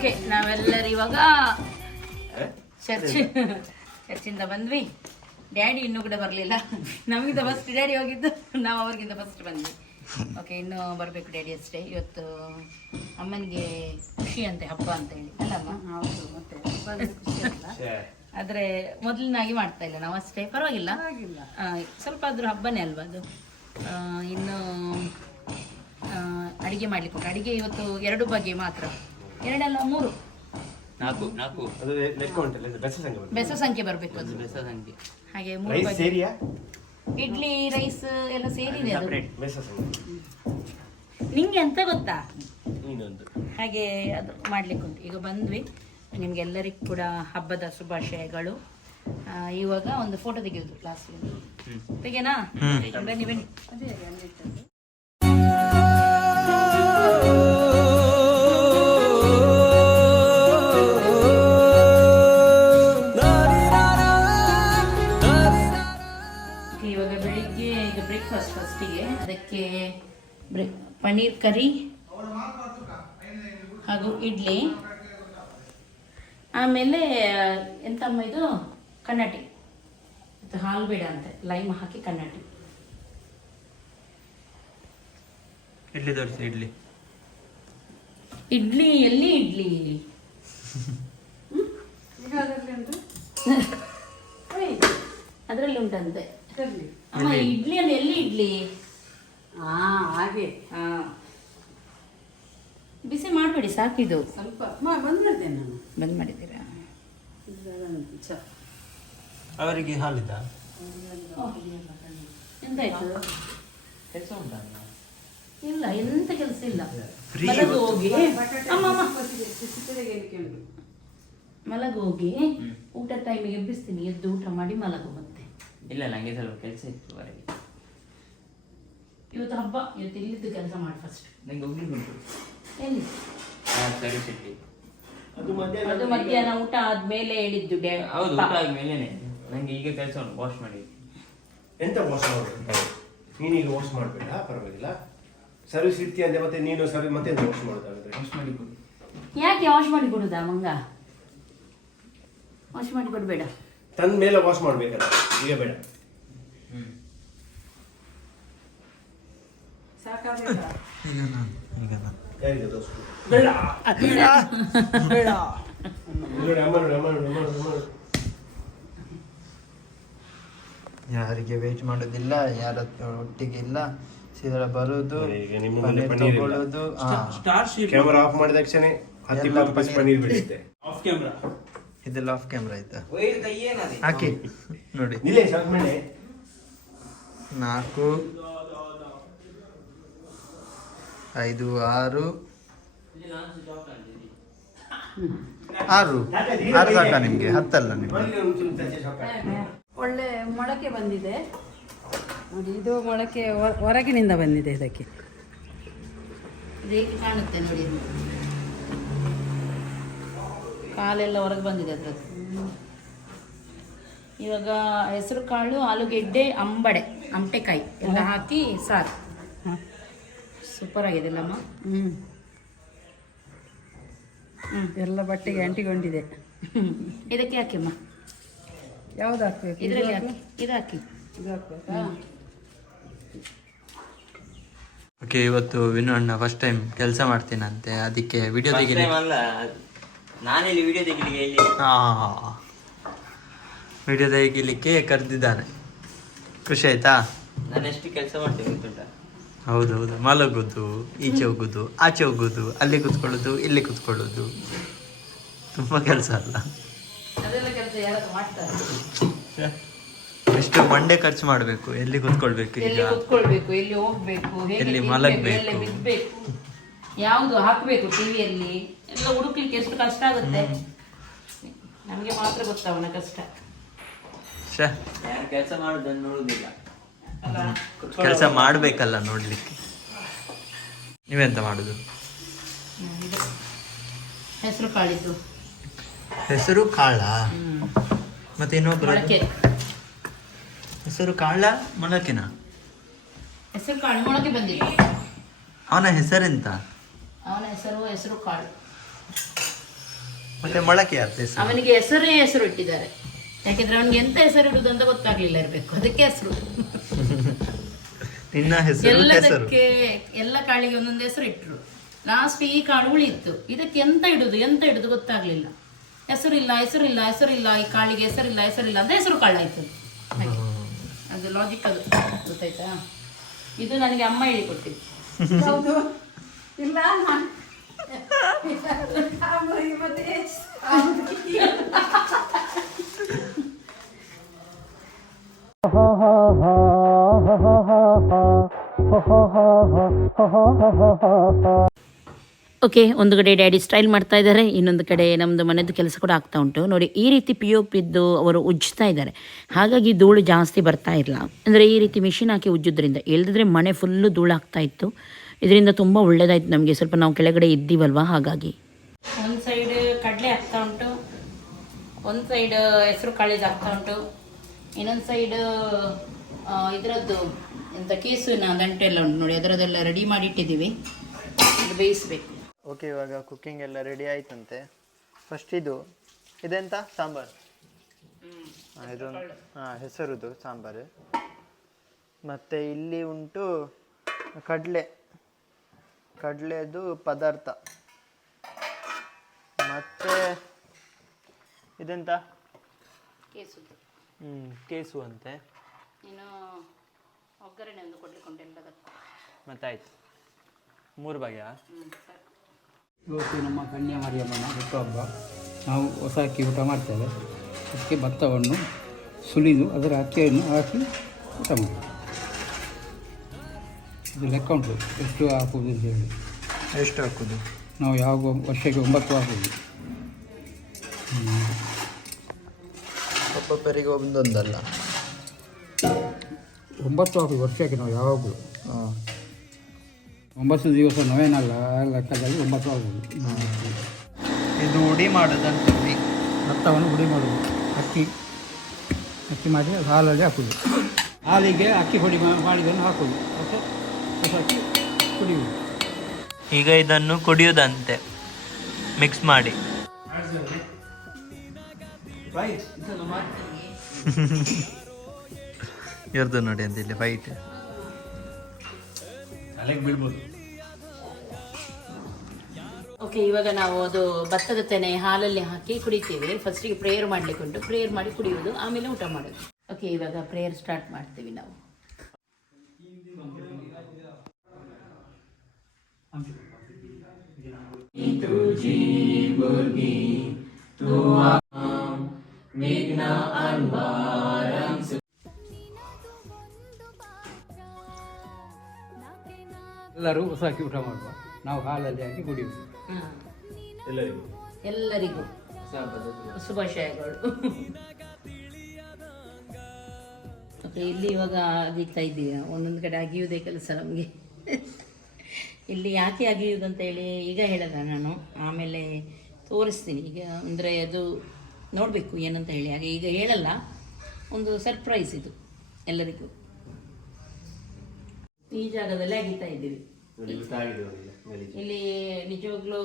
S1: ಓಕೆ ನಾವೆಲ್ಲರೂ ಇವಾಗ ಚರ್ಚ್ ಚರ್ಚಿಂದ ಬಂದ್ವಿ. ಡ್ಯಾಡಿ ಇನ್ನೂ ಕೂಡ ಬರಲಿಲ್ಲ. ನಮಗಿಂತ ಫಸ್ಟ್ ಡ್ಯಾಡಿ ಹೋಗಿದ್ದು ನಾವು ಅವ್ರಿಗಿಂತ ಫಸ್ಟ್ ಬಂದ್ವಿ. ಓಕೆ ಇನ್ನೂ ಬರಬೇಕು ಡ್ಯಾಡಿ ಅಷ್ಟೇ. ಇವತ್ತು ಅಮ್ಮನಿಗೆ ಖುಷಿ ಅಂತೆ ಹಬ್ಬ ಅಂತ ಹೇಳಿ. ಅಲ್ಲಮ್ಮ
S3: ಹೌದು ಮತ್ತೆ ಬಂದು ಖುಷಿ ಅಲ್ಲ.
S1: ಆದರೆ ಮೊದಲಿನಾಗಿ ಮಾಡ್ತಾ ಇಲ್ಲ ನಾವು ಅಷ್ಟೇ. ಪರವಾಗಿಲ್ಲ. ಸ್ವಲ್ಪ ಆದ್ರೂ ಹಬ್ಬನೇ ಅಲ್ವಾ ಅದು? ಇನ್ನು ಅಡುಗೆ ಅಡಿಗೆ ಮಾಡ್ಲಿಕ್ಕೆ ಉಂಟು ಅಡಿಗೆ ಇವತ್ತು ಎರಡು ಬಗೆ ಮಾತ್ರ. ಎರಡಲ್ಲ ಮೂರು.
S2: ನಾಲ್ಕು ನಾಲ್ಕು.
S4: ಅದು ಲೆಕ್ಕ ಉಂಟಲ್ಲ ಬೆಸ ಸಂಖ್ಯೆ ಬರ್ತದೆ.
S1: ಬೆಸ ಸಂಖ್ಯೆ ಬರಬೇಕು ಅದು.
S2: ಬೆಸ ಸಂಖ್ಯೆ.
S1: ಹಾಗೆ ಮೂರು
S4: ರೈಸ್
S1: ಬಗೆ.
S4: ಸೇರಿಯಾ?
S1: ಇಡ್ಲಿ ರೈಸ್ ಎಲ್ಲ ಸೇರಿದೆ ಅದು.
S2: ಸಪ್ರೇಟ್
S4: ಬೆಸ ಸಂಖ್ಯೆ.
S1: ನಿಂಗೆ ಎಂತ ಗೊತ್ತಾ?
S4: ಇನ್ನೊಂದು
S1: ಹಾಗೆ ಅದು ಮಾಡ್ಲಿಕ್ಕೆ ಉಂಟು. ಈಗ ಬಂದ್ವಿ. ನಿಮ್ಗೆಲ್ಲರಿಗೂ ಕೂಡ ಹಬ್ಬದ ಶುಭಾಶಯಗಳು. ಆ, ಇವಾಗ ಒಂದು ಫೋಟೋ ತೆಗೆಯೋದು ಕ್ಲಾಸ್ ತೆಗೆನಾ ಬನ್ನಿ ಬನ್ನಿ. ಅದಕ್ಕೆ ಬ್ರೇ ಪನ್ನೀರ್ ಕರಿ ಹಾಗೂ ಇಡ್ಲಿ. ಆಮೇಲೆ ಎಂತಮ್ಮ ಇದು? ಕನ್ನಟಿ ಇದು ಹಾಲು ಬೇಡ ಅಂತೆ ಲೈಮ್ ಹಾಕಿ ಕನ್ನಟಿ
S2: ಇಡ್ಲಿ ತೋರಿಸಿ ಇಡ್ಲಿ.
S1: ಇಡ್ಲಿ ಎಲ್ಲಿ ಇಡ್ಲಿ?
S3: ಅದರಲ್ಲಿ ಉಂಟು
S1: ಅದರಲ್ಲಿ ಉಂಟಂತೆ. ಅಮ್ಮ ಇಡ್ಲಿ. ಅಂದ್ರೆ ಎಲ್ಲಿ ಇಡ್ಲಿ
S3: ಹಾ ಹಾಗೆ
S1: ಹಾ ಬಿಸಿ ಮಾಡಬೇಡಿ ಸಾಕಿದು
S3: ಸ್ವಲ್ಪ ಬಂದ್ ಮಾಡಿದೆ ನಾನು.
S1: ಬಂದ್ ಮಾಡಿದ್ದೀರಾ?
S2: ಅವರಿಗೆ ಹಾಲಿದ
S1: ಎಂತಾಯ್ತು?
S2: ಕೆಲಸ ಉಂಟಾ
S1: ಇಲ್ಲ ಎಂತ ಕೆಲಸ ಇಲ್ಲ. ಮಲಗು ಹೋಗಿ. ಅಮ್ಮ ಮಲಗು ಹೋಗಿ. ಊಟ ಟೈಮಿಗೆ ಎಬ್ಬಿಸ್ತೀನಿ. ಎದ್ದು ಊಟ ಮಾಡಿ ಮಲಗು ಮತ್ತೆ.
S2: ಇಲ್ಲ ನಂಗೆ ಸ್ವಲ್ಪ ಕೆಲಸ ಇತ್ತು ಅವರಿಗೆ
S1: ಇವತ್ತು ಹಬ್ಬ. ಇವತ್ತು ಇಲ್ಲಿದ್ದು ಕೆಲಸ ಮಾಡಿ ಫಸ್ಟ್
S2: ನಂಗೆ ಹೋಗ್ಲಿಕ್ಕೆ ಉಂಟು.
S1: ಎಲ್ಲಿ?
S2: ಸರಿ ಸಿಟ್ಟಿ
S4: ಅದು ಮಧ್ಯಾಹ್ನ
S1: ಅದು ಮಧ್ಯಾಹ್ನ ಊಟ ಆದ್ಮೇಲೆ ಹೇಳಿದ್ದು ಡ್ಯಾ
S2: ಹೌದು
S1: ಊಟ
S2: ಊಟ ಆದ್ಮೇಲೇನೆ. ನಂಗೆ ಈಗ ಕೆಲಸ ಉಂಟು ವಾಶ್ ಮಾಡಿ.
S4: ಎಂತ ವಾಶ್ ಮಾಡ್ಬೇಕು ನೀನೀಗ ವಾಶ್ ಮಾಡಬೇಡ ಪರವಾಗಿಲ್ಲ. ಸರ್ವಿಸ್ ಇರ್ತೀಯ ಅಂದ್ರೆ ಮತ್ತೆ ನೀನು ಸರ್ವಿಸ್ ಮತ್ತೆ ವಾಶ್ ಮಾಡೋದಾಗುತ್ತೆ
S2: ವಾಶ್ ಮಾಡಿ ಕೊಡಿ.
S1: ಯಾಕೆ ವಾಶ್ ಮಾಡಿ ಕೊಡುದಾ ಮಂಗ? ವಾಶ್ ಮಾಡಿ ಕೊಡ್ಬೇಡ.
S4: ತಂದ ಮೇಲೆ ವಾಶ್ ಮಾಡ್ಬೇಕಲ್ಲ ಈಗ ಬೇಡ.
S3: ಹ್ಮ್.
S2: ಈಗ ನಾನು ಈಗ ನಾನು.
S4: ಬೇಡ.
S3: ಬೇಡ.
S4: ನೋಡಿ ಅಮ್ಮ ನೋಡಿ ಅಮ್ಮ ನೋಡಿ ಅಮ್ಮ ನೋಡಿ ಅಮ್ಮ ನೋಡಿ
S6: ಯಾರಿಗೆ ವೇಟ್ ಮಾಡೋದಿಲ್ಲ ಯಾರ ಒಟ್ಟಿಗೆ ಇಲ್ಲ ಸೀದಾ ಬರೋದು
S4: ಈಗ ನಿಮ್ಮ ಮುಂದೆ
S6: ಪನ್ನೀರ್
S4: ಪನ್ನೀರ್ ಇಲ್ಲ.
S6: ತಗೊಳ್ಳೋದು ಹಾ
S4: ಕ್ಯಾಮರಾ ಆಫ್ ಮಾಡಿದ ತಕ್ಷಣ ಹತ್ತು
S6: ಎಲ್ಲ
S4: ಇಪ್ಪತ್ತು ಪೀಸ್ ಪನ್ನೀರ್ ಬೀಳುತ್ತೆ
S6: ಇದೆಲ್ಲ ಆಫ್ ಕ್ಯಾಮ್ರಾ ಆಯ್ತಾ? ಹಾಕಿ [laughs] ನೋಡಿ.
S4: ನಿಲ್ಲೇ ಸ್ವಲ್ಪ ಮೇಲೆ
S6: ನಾಲ್ಕು ಐದು ಆರು. ಆರು. ಆರು ಸಾಕ ನಿಮ್ಗೆ ಹತ್ತಲ್ಲ ನಿಮ್ಗೆ.
S3: ಒಳ್ಳೆ ಮೊಳಕೆ ಬಂದಿದೆ. ನೋಡಿ ಇದು ಮೊಳಕೆ ಹೊರಗಿನಿಂದ ಬಂದಿದೆ ಇದಕ್ಕೆ.
S1: ಇದು ಕಾಣುತ್ತೆ ನೋಡಿ. ಕಾಲೆಲ್ಲ ಹೊರಗೆ ಬಂದಿದೆ ಅದ್ರದ್ದು. ಇವಾಗ ಹೆಸರು ಕಾಳು ಆಲೂಗೆಡ್ಡೆ ಅಂಬಡೆ ಅಂಟೆಕಾಯಿ ಎಲ್ಲ ಹಾಕಿ ಸಾರು.
S3: ಹಾಂ.
S1: ಸೂಪರ್ ಆಗಿದೆ ಅಲ್ಲಮ್ಮ
S3: ಹ್ಞೂ ಎಲ್ಲ ಬಟ್ಟೆಗೆ ಅಂಟಿಕೊಂಡಿದೆ
S1: ಇದಕ್ಕೆ ಹಾಕಿ ಅಮ್ಮ?
S3: ಯಾವ್ದು ಹಾಕ್ಬೇಕು? ಇದು
S1: ಇದರಲ್ಲಿ
S3: ಹಾಕು?
S1: ಇದು ಹಾಕಿ.
S3: ಇದು ಹಾಕ್ಬೇಕಾ?
S2: ಓಕೆ ಇವತ್ತು ವಿನು ಅಣ್ಣ ಫಸ್ಟ್ ಟೈಮ್ ಕೆಲಸ ಮಾಡ್ತೀನಂತೆ. ಅದಕ್ಕೆ ವಿಡಿಯೋ ತೆಗಿಲಿ.
S7: ನಾನೆಲ್ಲಿ ವಿಡಿಯೋ ತೆಗಿಲಿಕ್ಕೆ ಇಲ್ಲಿ
S2: ವಿಡಿಯೋ ತೆಗಿಲಿಕ್ಕೆ ಕರೆದಿದ್ದಾನೆ. ಖುಷಿ ಆಯ್ತಾ?
S7: ನಾನು ಎಷ್ಟು ಕೆಲಸ ಮಾಡ್ತೀನಿ ಗೊತ್ತುಂಟಾ?
S2: ಹೌದೌದು. ಮಲಗೋದು ಈಚೆ ಹೋಗೋದು ಆಚೆ ಹೋಗೋದು ಅಲ್ಲಿ ಕುತ್ಕೊಳ್ಳೋದು ಇಲ್ಲಿ ಕುತ್ಕೊಳ್ಳೋದು. ತುಂಬ ಕೆಲಸ ಅಲ್ಲ.
S1: ಅದೆಲ್ಲ ಕೆಲಸ ಯಾರು ಮಾಡ್ತಾರೆ?
S2: ಎಷ್ಟು ಮಂಡೆ ಖರ್ಚು ಮಾಡಬೇಕು. ಎಲ್ಲಿ ಕುತ್ಕೊಳ್ಬೇಕು ಈಗ?
S1: ಕುತ್ಕೊಳ್ಬೇಕು ಎಲ್ಲಿ ಹೋಗ್ಬೇಕು ಹೇಗೆ
S2: ಎಲ್ಲಿ ಮಲಗ್ಬೇಕು.
S1: ಯಾವುದು ಹಾಕಬೇಕು ಟಿವಿಯಲ್ಲಿ ಎಲ್ಲ ಹುಡುಕ್ಲಿಕ್ಕೆ ಎಷ್ಟು ಕಷ್ಟ ಆಗುತ್ತೆ. ನಮಗೆ ಮಾತ್ರ ಗೊತ್ತವನ ಕಷ್ಟ.
S7: ಕೆಲಸ ಮಾಡೋದನ್ನು ನೋಡುದಿಲ್ಲ.
S2: ಕೆಲಸ ಮಾಡಬೇಕಲ್ಲ ನೋಡ್ಲಿಕ್ಕೆ. ನೀವೆಂತ ಮಾಡುದು?
S1: ಹೆಸರು ಕಾಳಿದ್ದು.
S2: ಹೆಸರು ಕಾಳ? ಮತ್ತೆ
S1: ಇನ್ನೊಬ್ಬರು
S2: ಹೆಸರು ಕಾಳ ಮೊಳಕೆನಾ?
S1: ಹೆಸರು ಕಾಳು ಮೊಳಕೆ ಬಂದಿದೆ.
S2: ಅವನ ಹೆಸರೆಂತ?
S1: ಅವನ ಹೆಸರು ಹೆಸರು ಕಾಳು.
S2: ಮತ್ತೆ ಮೊಳಕೆ ಹೆಸರು?
S1: ಅವನಿಗೆ ಹೆಸರೇ ಹೆಸರು ಇಟ್ಟಿದ್ದಾರೆ. ಯಾಕೆಂದ್ರೆ ಅವನಿಗೆ ಎಂತ ಹೆಸರು ಇಡುದು ಅಂತ ಗೊತ್ತಾಗ್ಲಿಲ್ಲ ಇರಬೇಕು. ಅದಕ್ಕೆ ಹೆಸರು.
S2: ನಿನ್ನ ಹೆಸರು ಹೆಸರು
S1: ಎಲ್ಲದಕ್ಕೆ ಎಲ್ಲ ಕಾಳಿಗೆ ಒಂದೊಂದು ಹೆಸರು ಇಟ್ರು ಲಾಸ್ಟ್ ಈ ಕಾಳು ಉಳಿಯಿತು ಇದಕ್ಕೆ ಎಂತ ಇಡುದು ಎಂತ ಇಡುದು ಗೊತ್ತಾಗ್ಲಿಲ್ಲ ಹೆಸರಿಲ್ಲ ಹೆಸರಿಲ್ಲ ಹೆಸರಿಲ್ಲ ಈ ಕಾಳಿಗೆ ಹೆಸರಿಲ್ಲ ಹೆಸರಿಲ್ಲ ಅಂದ್ರೆ ಹೆಸರು ಕಾಳಾಯ್ತು ಹಾಗೆ. ಅದು ಲಾಜಿಕ್ ಅದು ಗೊತ್ತಾಯ್ತಾ ಇದು ನನಗೆ ಅಮ್ಮ ಹೇಳಿಕೊಟ್ಟಿದ್ದು
S3: ಹೌದು ಇಲ್ಲ ನಾನು ಮತ್ತೆ
S1: ಓಕೆ ಒಂದು ಕಡೆ ಡ್ಯಾಡಿ ಸ್ಟೈಲ್ ಮಾಡ್ತಾ ಇದ್ದಾರೆ, ಇನ್ನೊಂದು ಕಡೆ ನಮ್ಮದು ಮನೆದು ಕೆಲಸ ಕೂಡ ಆಗ್ತಾ ಉಂಟು. ನೋಡಿ, ಈ ರೀತಿ ಪಿ ಒ ಪಿದ್ದು ಅವರು ಉಜ್ಜ್ತಾ ಇದ್ದಾರೆ. ಹಾಗಾಗಿ ಧೂಳು ಜಾಸ್ತಿ ಬರ್ತಾ ಇಲ್ಲ. ಅಂದರೆ ಈ ರೀತಿ ಮಿಷಿನ್ ಹಾಕಿ ಉಜ್ಜೋದ್ರಿಂದ ಇಲ್ಲದಿದ್ರೆ ಮನೆ ಫುಲ್ಲು ಧೂಳು ಆಗ್ತಾ ಇತ್ತು. ಇದರಿಂದ ತುಂಬ ಒಳ್ಳೇದಾಯ್ತು ನಮಗೆ. ಸ್ವಲ್ಪ ನಾವು ಕೆಳಗಡೆ ಇದ್ದೀವಲ್ವಾ? ಹಾಗಾಗಿ. ಒಂದು ಸೈಡ್ ಕಡಲೆ ಆಗ್ತಾ ಉಂಟು. ಒಂದು ಸೈಡ್ ಹೆಸರು ಕಾಳಿದು ಆಗ್ತಾ ಉಂಟು. ಇನ್ನೊಂದು ಸೈಡ್ ಇದರದ್ದು ಎಂಥ ಕೇಸಿನ ದಂಟೆ ಎಲ್ಲ ಉಂಟು ನೋಡಿ ಅದರದೆಲ್ಲ ರೆಡಿ ಮಾಡಿ ಇಟ್ಟಿದ್ದೀವಿ ಅದು ಬೇಯಿಸಬೇಕು.
S6: ಓಕೆ ಇವಾಗ ಕುಕ್ಕಿಂಗ್ ಎಲ್ಲ ರೆಡಿ ಆಯ್ತಂತೆ. ಫಸ್ಟ್ ಇದು ಇದೆಂತ? ಸಾಂಬಾರು. ಹಾಂ ಇದೊಂದು ಹಾಂ ಹೆಸರುದು ಸಾಂಬಾರು. ಮತ್ತು ಇಲ್ಲಿ ಉಂಟು ಕಡಲೆ. ಕಡಲೆದು ಪದಾರ್ಥ. ಮತ್ತು ಇದೆಂತ?
S1: ಕೇಸುದು.
S6: ಹ್ಞೂ ಕೇಸು ಅಂತೆ
S1: ಇನ್ನು ಒಗ್ಗರಣೆ ಒಂದು ಕೊಡ್ಲಿಕ್ಕೆ
S6: ಮತ್ತಾಯ್ತು? ಮೂರು ಬಗೆಯ?
S8: ಇವತ್ತು ನಮ್ಮ ಕನ್ಯಾಮಾರಿಯಮ್ಮನ ಹುಟ್ಟುಹಬ್ಬ ನಾವು ಹೊಸ ಅಕ್ಕಿ ಊಟ ಮಾಡ್ತೇವೆ. ಅದಕ್ಕೆ ಭತ್ತವನ್ನು ಸುಲಿದು ಅದರ ಅಕ್ಕಿಯನ್ನು ಹಾಕಿ ಊಟ ಮಾಡಿ ಇದು ಲೆಕ್ಕ ಉಂಟು. ಎಷ್ಟು ಹಾಕುವುದು ಅಂತ ಹೇಳಿ.
S6: ಎಷ್ಟು ಹಾಕೋದು
S8: ನಾವು ಯಾವ ವರ್ಷಕ್ಕೆ ಒಂಬತ್ತು ಹಾಕುವುದು?
S6: ಒಬ್ಬೊಬ್ಬರಿಗೆ ಒಂದೊಂದಲ್ಲ.
S8: ಒಂಬತ್ತು ಹಾಕುದು ವರ್ಷಕ್ಕೆ ನಾವು ಯಾವಾಗಲೂ.
S6: ಹಾಂ.
S8: ಒಂಬತ್ತು ದಿವಸ ನೋವೇನಲ್ಲ ಆ ಲೆಕ್ಕದಲ್ಲಿ ಒಂಬತ್ತು ಸಾವಿರ
S6: ಇದು ಉಡಿ ಮಾಡೋದಂತ ಉಡಿ
S8: ಭತ್ತವನ್ನು ಹುಡಿ ಮಾಡುವುದು ಅಕ್ಕಿ ಅಕ್ಕಿ ಮಾಡಿ ಅದು ಹಾಲಲ್ಲಿ ಹಾಕುವುದು ಹಾಲಿಗೆ ಅಕ್ಕಿ ಹುಡಿ ಮಾಡಿದನ್ನು ಹಾಕುದು. ಹಾಕುವುದು ಮತ್ತು ಹೊಸ ಅಕ್ಕಿ ಕುಡಿಯುವುದು.
S2: ಈಗ ಇದನ್ನು ಕುಡಿಯೋದಂತೆ ಮಿಕ್ಸ್ ಮಾಡಿ. [laughs] ಇರ್ದು ನೋಡಿ ಅಂತ ಇಲ್ಲಿ
S4: ಫೈಟ್
S1: ಓಕೆ ಇವಾಗ ನಾವು ಅದು ಭತ್ತದ ತೆನೆ ಹಾಲಲ್ಲಿ ಹಾಕಿ ಕುಡಿತೀವಿ. ಫಸ್ಟಿಗೆ ಪ್ರೇಯರ್ ಮಾಡ್ಲಿಕ್ಕೆ ಉಂಟು. ಪ್ರೇಯರ್ ಮಾಡಿ ಕುಡಿಯೋದು ಆಮೇಲೆ ಊಟ ಮಾಡೋದು ಓಕೆ ಇವಾಗ ಪ್ರೇಯರ್ ಸ್ಟಾರ್ಟ್ ಮಾಡ್ತೀವಿ ನಾವು.
S8: ಎಲ್ಲರೂ ಹೊಸ ಅಕ್ಕಿ ಊಟ ಮಾಡುವ. ನಾವು ಹಾಲಲ್ಲಿ ಹಾಕಿ ಕುಡಿಯುವುದು
S4: ಎಲ್ಲರಿಗೂ?
S1: ಎಲ್ಲರಿಗೂ. ಶುಭಾಶಯಗಳು. ಓಕೆ ಇಲ್ಲಿ ಇವಾಗ ಅಗಿತಾ ಇದ್ದೀವಿ. ಒಂದೊಂದು ಕಡೆ ಅಗಿಯುವುದೇ ಕೆಲಸ ನಮಗೆ. ಇಲ್ಲಿ ಯಾಕೆ ಅಗಿಯುವುದು ಅಂತ ಹೇಳಿ ಈಗ ಹೇಳಲ್ಲ ನಾನು. ಆಮೇಲೆ ತೋರಿಸ್ತೀನಿ. ಈಗ ಅಂದರೆ ಅದು ನೋಡಬೇಕು ಏನಂತ ಹೇಳಿ. ಹಾಗೆ ಈಗ ಹೇಳಲ್ಲ. ಒಂದು ಸರ್ಪ್ರೈಸ್ ಇದು ಎಲ್ಲರಿಗೂ. ಈ ಜಾಗದಲ್ಲಿ ಅಗಿತಾ ಇದ್ದೀವಿ. ಇಲ್ಲಿ ನಿಜವಾಗ್ಲೂ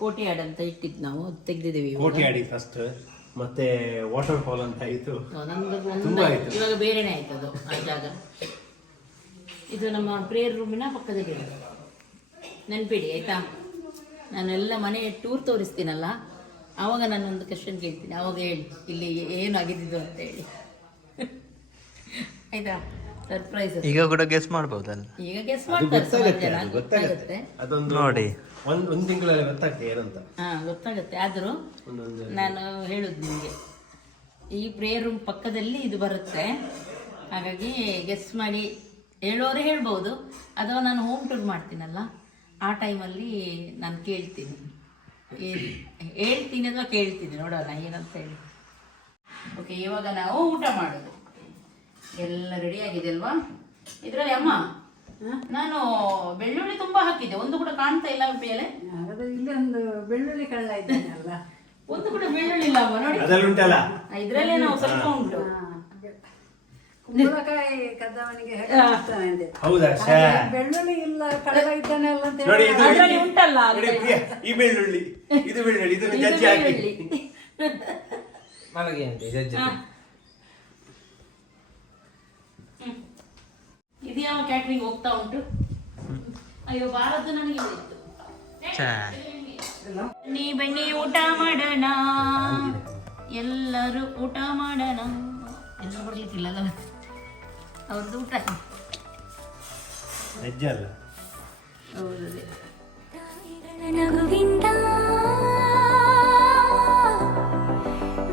S1: ಕೋಟಿಯಾಡ್ ಅಂತ ಇಟ್ಟಿದ್ದು ನಾವು. ತೆಗ್ದಿದ್ದೀವಿ.
S4: ಆಡಿ ಫಸ್ಟ್ ಮತ್ತೆ ವಾಟರ್ ಫಾಲ್ ಅಂತ ಆಯಿತು.
S1: ಇವಾಗ ಬೇರೆನೆ ಆಯ್ತು ಅದು ಆ ಜಾಗ. ಇದು ನಮ್ಮ ಪ್ರೇಯರ್ ರೂಮಿನ ಪಕ್ಕದಲ್ಲಿ ನೆನ್ಪಿಡಿ ಆಯ್ತಾ? ನಾನೆಲ್ಲ ಮನೆ ಟೂರ್ ತೋರಿಸ್ತೀನಲ್ಲ. ಆವಾಗ ನಾನು ಒಂದು ಕ್ವಶನ್ ಕೇಳ್ತೀನಿ. ಆವಾಗ ಹೇಳಿ ಇಲ್ಲಿ ಏನು ಆಗಿದ್ದು ಅಂತ ಹೇಳಿ. [laughs] ಆಯ್ತಾ? ಸರ್ಪ್ರೈಸ್
S2: ಈಗ ಕೂಡ ಗೆಸ್ ಮಾಡ್ಬೋದಲ್ಲ
S1: ಈಗ ಗೆಸ್ ಮಾಡ್ತಾರೆ
S4: ಅದೊಂದು
S2: ನೋಡಿ.
S4: ಒಂದು ಒಂದು ತಿಂಗಳಲ್ಲಿ ಗೊತ್ತಾಗ್ತದೆ ಏನಂತ.
S1: ಹಾಂ ಗೊತ್ತಾಗುತ್ತೆ. ಆದರೂ ನಾನು ಹೇಳುದು ನಿಮಗೆ. ಈ ಪ್ರೇಯರ್ ರೂಮ್ ಪಕ್ಕದಲ್ಲಿ ಇದು ಬರುತ್ತೆ. ಹಾಗಾಗಿ ಗೆಸ್ ಮಾಡಿ ಹೇಳೋರು ಹೇಳ್ಬೋದು. ಅಥವಾ ನಾನು ಹೋಮ್ ಟೂರ್ ಮಾಡ್ತೀನಲ್ಲ ಆ ಟೈಮಲ್ಲಿ ನಾನು ಕೇಳ್ತೀನಿ. ಹೇಳ್ತೀನಿ ಅಥವಾ ಕೇಳ್ತೀನಿ ನೋಡೋಣ ಏನಂತ ಹೇಳಿ. ಓಕೆ ಇವಾಗ ನಾವು ಊಟ ಮಾಡೋದು. ಎಲ್ಲ ರೆಡಿ ಆಗಿದೆ ಅಲ್ವಾ? ಇದರಲ್ಲಿ ಅಮ್ಮ ನಾನು ಬೆಳ್ಳುಳ್ಳಿ ತುಂಬಾ ಹಾಕಿದ್ದೆ. ಒಂದು ಕೂಡ ಕಾಣ್ತಾ ಇಲ್ಲ ಮೇಲೆ.
S3: ಇಲ್ಲೊಂದು ಇಲ್ಲಿ ಒಂದು ಬೆಳ್ಳುಳ್ಳಿ ಕಳ್ಳ ಅಲ್ವಾ?
S1: ಒಂದು ಕೂಡ ಬೆಳ್ಳುಳ್ಳಿ ಇಲ್ಲ ಅಮ್ಮ ನೋಡಿ. ಇದ್ರಲ್ಲೇ ನಾವು ಸ್ವಲ್ಪ ಉಂಟು.
S3: ಕುಂಬಳಕಾಯಿ ಕದ್ದವನಿಗೆ ಹೆಗಲ ಇರ್ತಾನೆ ಅಂದೆ.
S4: ಹೌದಾ ಸಾ
S3: ಬೆಳ್ಳುಳ್ಳಿ ಇಲ್ಲ ಕಡಲ ಇದ್ದಾನೆ ಅಲ್ಲ ಅಂತ
S4: ನೋಡಿ
S3: ಹೇಳಿ.
S4: ಇದು
S1: ಅದ್ರಲ್ಲಿ ಉಂಟಲ್ಲ
S4: ನೋಡಿ ಪ್ರಿಯಾ, ಈ ಬೆಳ್ಳುಳ್ಳಿ ಇದು ಬೆಳ್ಳುಳ್ಳಿ ಇದನ್ನು ಜಜ್ಜಿ ಹಾಕಿ.
S6: ಮಲಗಿ ಅಂತ ಜಜ್ಜಿ.
S1: ಇದು ಯಾವ ಕ್ಯಾಟ್ರಿಂಗ್ ಹೋಗ್ತಾ ಉಂಟು? ಅಯ್ಯೋ ಬಾರದ್ದು ನನಗೆ. ಬನ್ನಿ ಬನ್ನಿ ಊಟ ಮಾಡೋಣ. ಎಲ್ಲರೂ ಊಟ ಮಾಡೋಣ. ಎಲ್ಲರೂ ಬರ್ಲಿಕ್ಕಿಲ್ಲಲ್ಲ ಅವ್ರದ್ದು ಊಟ.
S4: ಹೆಜ್ಜೆ ಅಲ್ಲ?
S1: ಹೌದು.
S9: ನಗುವಿಂದ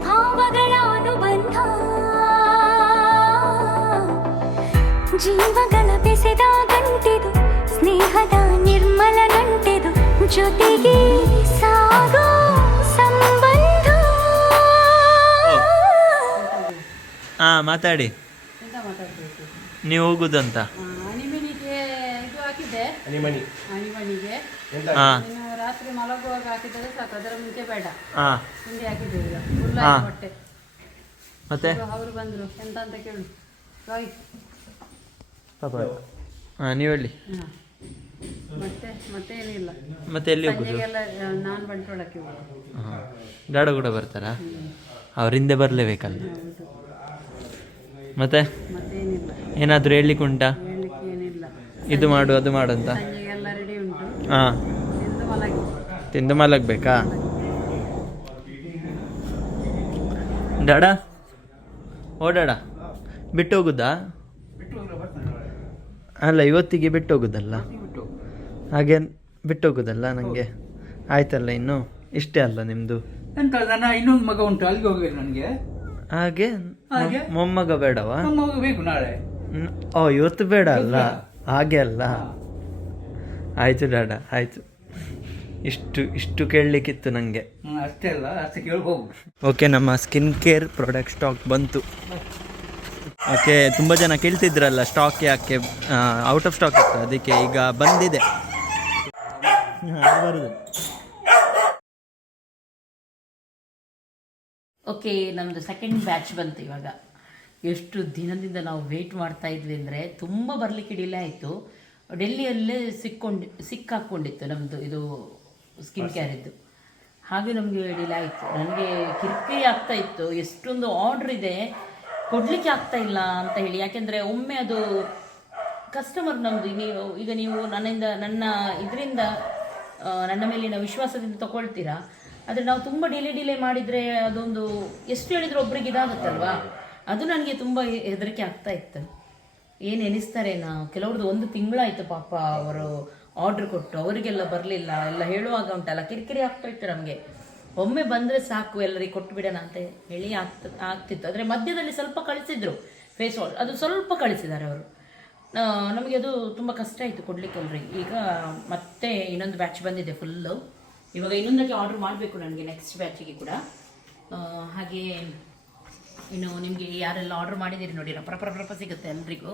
S9: ಭಾವಗಳ ಅನುಬಂಧ ಜೀವಗಳ ಬೆಸೆದ ಗಂಟಿದು ಸ್ನೇಹದ ನಿರ್ಮಲ ನಂಟೆದು ಜೊತೆಗೆ ಸಾಗೋ ಸಂಬಂಧ.
S2: ಹಾ ಮಾತಾಡಿ.
S3: ಎಂತ ಮಾತಾಡ್ಬೇಕು.
S2: ನೀವು ಹೋಗುದಂತ?
S3: ಆ, ಅನಿಮನಿಗೆ ಇದು ಹಾಕಿದ್ದೆ.
S4: ಅನಿಮನಿ.
S3: ಅನಿಮನಿಗೆ.
S4: ಎಂತ?
S2: ಹಾ.
S3: ಇನ್ನು ರಾತ್ರಿ ಮಲಗುವಾಗ ಹಾಕಿದ್ರೆ ಸಾಕು ಅದರ ಮುಂಚೆ ಬೇಡ.
S2: ಹಾ.
S3: ತಿಂಡಿ ಹಾಕಿದ್ದೇವೆ ಈಗ. ಫುಲ್
S2: ಹಾ.
S3: ಹೊಟ್ಟೆ.
S2: ಮತ್ತೆ?
S3: ಅವರು ಬಂದ್ರು. ಎಂತ ಅಂತ ಕೇಳು. ರೋಹಿತ್
S2: ಹಾ ನೀವು ಹೇಳಿ.
S3: ಹಾ. ಮತ್ತೆ ಮತ್ತೆ ಏನಿಲ್ಲ.
S2: ಮತ್ತೆ ಎಲ್ಲಿ ಹೋಗುದು?
S3: ಸಂಜೆಗೆಲ್ಲ ನಾನು ಬಂಟ್ವಾಳಕ್ಕೆ ಹೋಗುದು.
S2: ಹಾ. ಗಾಡ ಕೂಡ ಬರ್ತಾರಾ? ಅವ್ರ ಬರಲೇಬೇಕಲ್ಲ.
S3: ಹೌದು.
S2: ಮತ್ತೆ? ಏನಾದರೂ ಹೇಳಲಿಕ್ಕೆ ಉಂಟಾ? ಇದು ಮಾಡು ಅದು ಮಾಡು ಅಂತ? ಹಾ. ತಿಂದು ಮಲಗ್ಬೇಕಾ? ಡಾಡ? ಓ ಡಾಡ ಬಿಟ್ಟು ಹೋಗುದಾ? ಅಲ್ಲ ಇವತ್ತಿಗೆ ಬಿಟ್ಟು ಹೋಗುದಲ್ಲ? ಹಾಗೆ ಬಿಟ್ಟು ಹೋಗುದಲ್ಲ ನನಗೆ ಆಯ್ತಲ್ಲ ಇನ್ನು? ಇಷ್ಟೇ ಅಲ್ಲ ನಿಮ್ಮದು
S8: ಎಂತ ನನ್ನ ಇನ್ನೊಂದು ಮಗ ಉಂಟು ಅಲ್ಲಿಗೆ ಹೋಗ್ಬೇಕು ನನಗೆ.
S2: ಹಾಗೆ
S8: ಹಾಗೆ?
S2: ಮೊಮ್ಮಗ- ಬೇಡವಾ?
S8: ನಮ್ಮ ಮಗ ಬೇಕು ನಾಳೆ.
S2: ಹ್ಮ್. ಓ ಇವತ್ತು ಬೇಡ ಅಲ್ಲ? ಹಾಗೆ ಅಲ್ಲ? ಆಯ್ತು ಡಾಡ ಆಯ್ತು. ಇಷ್ಟು ಇಷ್ಟು ಕೇಳಲಿಕ್ಕಿತ್ತು ನನಗೆ
S8: ಹ್ಮ್, ಅಷ್ಟೇ ಅಲ್ಲ ಅಷ್ಟೇ ಕೇಳ್ಬೋದು.
S2: ಓಕೆ ನಮ್ಮ ಸ್ಕಿನ್ ಕೇರ್ ಪ್ರಾಡಕ್ಟ್ ಸ್ಟಾಕ್ ಬಂತು. ಓಕೆ ತುಂಬ ಜನ ಕೇಳ್ತಿದ್ರಲ್ಲ ಸ್ಟಾಕ್ ಯಾಕೆ ಔಟ್ ಆಫ್ ಸ್ಟಾಕ್ ಇತ್ತು ಅದಕ್ಕೆ ಈಗ ಬಂದಿದೆ.
S1: ಓಕೆ ನಮ್ಮದು ಸೆಕೆಂಡ್ ಬ್ಯಾಚ್ ಬಂತು ಇವಾಗ. ಎಷ್ಟು ದಿನದಿಂದ ನಾವು ವೇಟ್ ಮಾಡ್ತಾ ಇದ್ವಿ ಅಂದರೆ ತುಂಬ ಬರಲಿಕ್ಕೆ ಡಿಲೇ ಆಯಿತು. ಡೆಲ್ಲಿಯಲ್ಲೇ ಸಿಕ್ಕೊಂಡು ಸಿಕ್ಕಾಕೊಂಡಿತ್ತು ನಮ್ಮದು ಇದು ಸ್ಕಿನ್ ಕೇರಿದ್ದು ಹಾಗೆ ನಮಗೆ ಡಿಲೇ ಆಯಿತು. ನನಗೆ ಕಿರಿಕಿರಿ ಆಗ್ತಾ ಇತ್ತು. ಎಷ್ಟೊಂದು ಆರ್ಡ್ರ್ ಇದೆ. ಕೊಡಲಿಕ್ಕೆ ಆಗ್ತಾ ಇಲ್ಲ ಅಂತ ಹೇಳಿ. ಯಾಕೆಂದರೆ ಒಮ್ಮೆ ಅದು ಕಸ್ಟಮರ್ ನಮ್ಮದು ನೀವು ಈಗ ನೀವು ನನ್ನಿಂದ ನನ್ನ ಇದರಿಂದ ನನ್ನ ಮೇಲಿನ ವಿಶ್ವಾಸದಿಂದ ತಗೊಳ್ತೀರಾ? ಆದರೆ ನಾವು ತುಂಬ ಡಿಲೇ ಡಿಲೇ ಮಾಡಿದರೆ ಅದೊಂದು ಎಷ್ಟು ಹೇಳಿದ್ರು ಒಬ್ರಿಗೆ ಇದಾಗುತ್ತಲ್ವಾ? ಅದು ನನಗೆ ತುಂಬ ಹೆದರಿಕೆ ಆಗ್ತಾ ಇತ್ತು. ಏನು ಎನಿಸ್ತಾರೆ ನಾವು ಕೆಲವ್ರದ್ದು ಒಂದು ತಿಂಗಳಾಯಿತು ಪಾಪ ಅವರು ಆರ್ಡ್ರ್ ಕೊಟ್ಟು, ಅವರಿಗೆಲ್ಲ ಬರಲಿಲ್ಲ, ಎಲ್ಲ ಹೇಳುವಾಗ ಉಂಟಲ್ಲ, ಕಿರಿಕಿರಿ ಆಗ್ತಾ ಇತ್ತು ನಮಗೆ. ಒಮ್ಮೆ ಬಂದರೆ ಸಾಕು, ಎಲ್ಲರಿಗೆ ಕೊಟ್ಟು ಬಿಡೋಣ ಅಂತ ಹೇಳಿ ಆಗ್ತ, ಆಗ್ತಿತ್ತು. ಆದರೆ ಮಧ್ಯದಲ್ಲಿ ಸ್ವಲ್ಪ ಕಳಿಸಿದ್ರು ಫೇಸ್ ವಾಶ್ ಅದು ಸ್ವಲ್ಪ ಕಳಿಸಿದ್ದಾರೆ ಅವರು. ನಮಗೆ ಅದು ತುಂಬ ಕಷ್ಟ ಆಯಿತು ಕೊಡಲಿಕ್ಕೆ ಈಗ ಮತ್ತೆ ಇನ್ನೊಂದು ಬ್ಯಾಚ್ ಬಂದಿದೆ ಫುಲ್ಲು ಇವಾಗ ಇನ್ನೊಂದಕ್ಕೆ ಆರ್ಡರ್ ಮಾಡಬೇಕು ನನಗೆ ನೆಕ್ಸ್ಟ್ ಬ್ಯಾಚಿಗೆ ಕೂಡ. ಹಾಗೆ ಇನ್ನು ನಿಮಗೆ ಯಾರೆಲ್ಲ ಆರ್ಡರ್ ಮಾಡಿದ್ದೀರಿ ನೋಡಿ ರಪ್ಪ ರಪ್ಪ ರಪ್ಪ ಸಿಗುತ್ತೆ ಎಲ್ರಿಗೂ.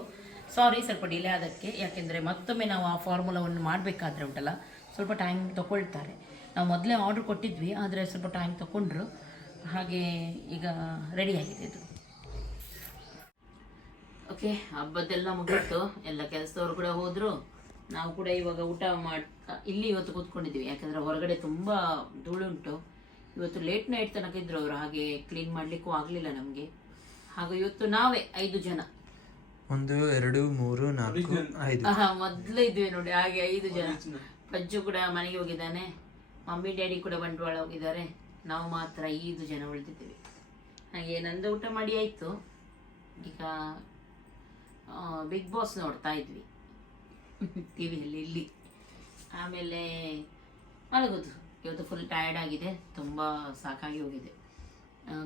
S1: ಸಾರಿ ಸ್ವಲ್ಪ ಡಿಲೇ ಆದಕ್ಕೆ, ಯಾಕೆಂದರೆ ಮತ್ತೊಮ್ಮೆ ನಾವು ಆ ಫಾರ್ಮುಲಾವನ್ನು ಮಾಡಬೇಕಾದ್ರೆ ಉಂಟಲ್ಲ, ಸ್ವಲ್ಪ ಟೈಮ್ ತೊಗೊಳ್ತಾರೆ. ನಾವು ಮೊದಲೇ ಆರ್ಡ್ರ್ ಕೊಟ್ಟಿದ್ವಿ, ಆದರೆ ಸ್ವಲ್ಪ ಟೈಮ್ ತೊಗೊಂಡ್ರು. ಹಾಗೆ ಈಗ ರೆಡಿ ಆಗಿದೆ ಇದು. ಓಕೆ ಹಬ್ಬದ್ದೆಲ್ಲ ಮುಗಿತು. ಎಲ್ಲ ಕೆಲಸದವರು ಕೂಡ ಹೋದರು. ನಾವು ಕೂಡ ಇವಾಗ ಊಟ ಮಾಡಿ ಇಲ್ಲಿ ಇವತ್ತು ಕೂತ್ಕೊಂಡಿದ್ದೀವಿ. ಯಾಕಂದ್ರೆ ಹೊರಗಡೆ ತುಂಬ ಧೂಳುಂಟು. ಇವತ್ತು ಲೇಟ್ ನೈಟ್ ತನಕ ಇದ್ರು ಅವರು ಹಾಗೆ ಕ್ಲೀನ್ ಮಾಡಲಿಕ್ಕೂ ಆಗಲಿಲ್ಲ ನಮಗೆ. ಹಾಗೂ ಇವತ್ತು ನಾವೇ ಐದು ಜನ.
S2: ಒಂದು ಎರಡು ಮೂರು ನಾಲ್ಕು ಐದು
S1: ಹಾ ಮೊದ್ಲು ಇದ್ವಿ ನೋಡಿ ಹಾಗೆ ಐದು ಜನ. ಪಜ್ಜು ಕೂಡ ಮನೆಗೆ ಹೋಗಿದ್ದಾನೆ. ಮಮ್ಮಿ ಡ್ಯಾಡಿ ಕೂಡ ಬಂಡವಾಳ ಹೋಗಿದ್ದಾರೆ. ನಾವು ಮಾತ್ರ ಐದು ಜನ ಉಳಿದಿದ್ದೀವಿ. ಹಾಗೆ ನಂದು ಊಟ ಮಾಡಿ ಆಯಿತು. ಈಗ ಬಿಗ್ ಬಾಸ್ ನೋಡ್ತಾ ಇದ್ವಿ. [laughs] ಟಿವಿಯಲ್ಲಿ ಇಲ್ಲಿ. ಆಮೇಲೆ ಮಲಗೋದು. ಇವತ್ತು ಫುಲ್ ಟಯರ್ಡ್ ಆಗಿದೆ. ತುಂಬ ಸಾಕಾಗಿ ಹೋಗಿದೆ.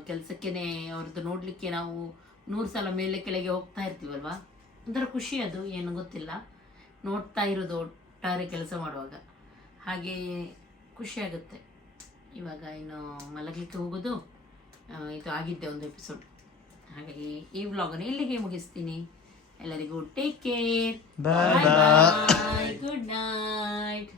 S1: ಕೆಲಸಕ್ಕೇ ಅವ್ರದ್ದು ನೋಡಲಿಕ್ಕೆ ನಾವು ನೂರು ಸಲ ಮೇಲೆ ಕೆಳಗೆ ಹೋಗ್ತಾ ಇರ್ತೀವಲ್ವಾ? ಒಂಥರ ಖುಷಿ ಅದು, ಏನು ಗೊತ್ತಿಲ್ಲ. ನೋಡ್ತಾ ಇರೋದು ಒಟ್ಟಾರೆ ಕೆಲಸ ಮಾಡುವಾಗ. ಹಾಗೆ ಖುಷಿ ಆಗುತ್ತೆ. ಇವಾಗ ಇನ್ನು ಮಲಗಲಿಕ್ಕೆ ಹೋಗೋದು ಇದು ಆಗಿದ್ದೆ ಒಂದು ಎಪಿಸೋಡ್ ಹಾಗಾಗಿ ಈ ವ್ಲಾಗನ್ನು ಇಲ್ಲಿಗೆ ಮುಗಿಸ್ತೀನಿ. ಎಲ್ಲರಿಗೂ take care bye bye good night